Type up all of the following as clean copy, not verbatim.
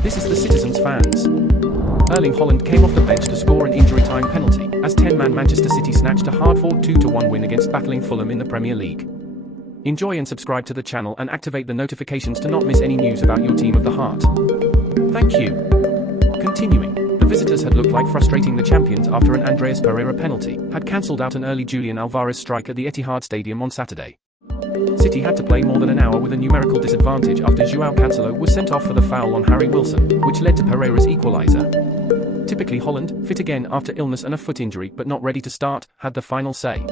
This is the Citizens fans. Erling Haaland came off the bench to score an injury-time penalty, as 10-man Manchester City snatched a hard-fought 2-1 win against battling Fulham in the Premier League. Enjoy and subscribe to the channel and activate the notifications to not miss any news about your team of the heart. Thank you. Continuing, the visitors had looked like frustrating the champions after an Andreas Pereira penalty had cancelled out an early Julian Alvarez strike at the Etihad Stadium on Saturday. City had to play more than an hour with a numerical disadvantage after João Cancelo was sent off for the foul on Harry Wilson, which led to Pereira's equaliser. Typically Haaland, fit again after illness and a foot injury but not ready to start, had the final say.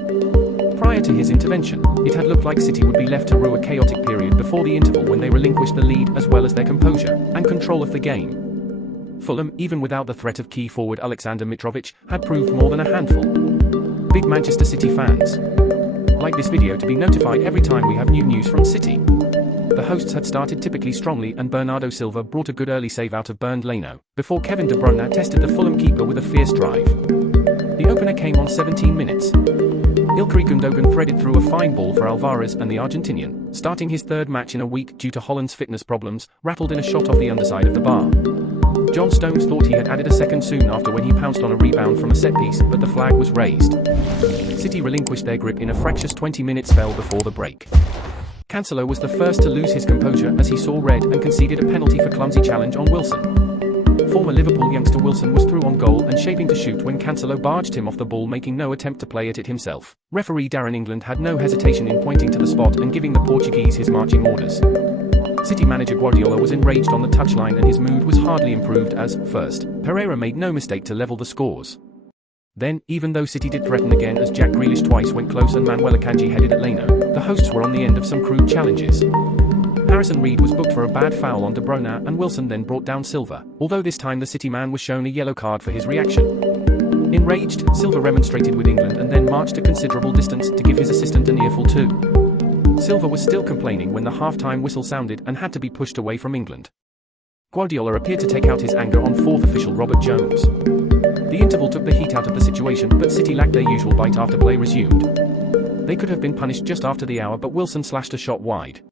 Prior to his intervention, it had looked like City would be left to rue a chaotic period before the interval when they relinquished the lead as well as their composure and control of the game. Fulham, even without the threat of key forward Alexander Mitrovic, had proved more than a handful. Big Manchester City fans, like this video to be notified every time we have new news from City. The hosts had started typically strongly and Bernardo Silva brought a good early save out of Bernd Leno, before Kevin De Bruyne tested the Fulham keeper with a fierce drive. The opener came on 17 minutes. Ilkay Gundogan threaded through a fine ball for Alvarez, and the Argentinian, starting his third match in a week due to Haaland's fitness problems, rattled in a shot off the underside of the bar. John Stones thought he had added a second soon after when he pounced on a rebound from a set-piece, but the flag was raised. City relinquished their grip in a fractious 20-minute spell before the break. Cancelo was the first to lose his composure as he saw red and conceded a penalty for clumsy challenge on Wilson. Former Liverpool youngster Wilson was through on goal and shaping to shoot when Cancelo barged him off the ball, making no attempt to play at it himself. Referee Darren England had no hesitation in pointing to the spot and giving the Portuguese his marching orders. City manager Guardiola was enraged on the touchline and his mood was hardly improved as, first, Pereira made no mistake to level the scores. Then, even though City did threaten again as Jack Grealish twice went close and Manuel Akanji headed at Leno, the hosts were on the end of some crude challenges. Harrison Reed was booked for a bad foul on De Bruyne and Wilson then brought down Silva, although this time the City man was shown a yellow card for his reaction. Enraged, Silva remonstrated with England and then marched a considerable distance to give his assistant an earful too. Silva was still complaining when the half-time whistle sounded and had to be pushed away from England. Guardiola appeared to take out his anger on fourth official Robert Jones. The interval took the heat out of the situation, but City lacked their usual bite after play resumed. They could have been punished just after the hour, but Wilson slashed a shot wide.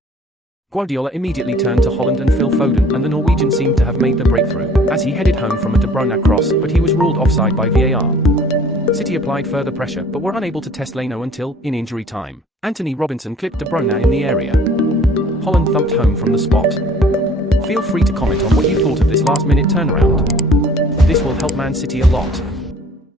Guardiola immediately turned to Haaland and Phil Foden, and the Norwegian seemed to have made the breakthrough, as he headed home from a De Bruyne cross, but he was ruled offside by VAR. City applied further pressure but were unable to test Leno until, in injury time, Anthony Robinson clipped De Bruyne in the area. Haaland thumped home from the spot. Feel free to comment on what you thought of this last-minute turnaround. This will help Man City a lot.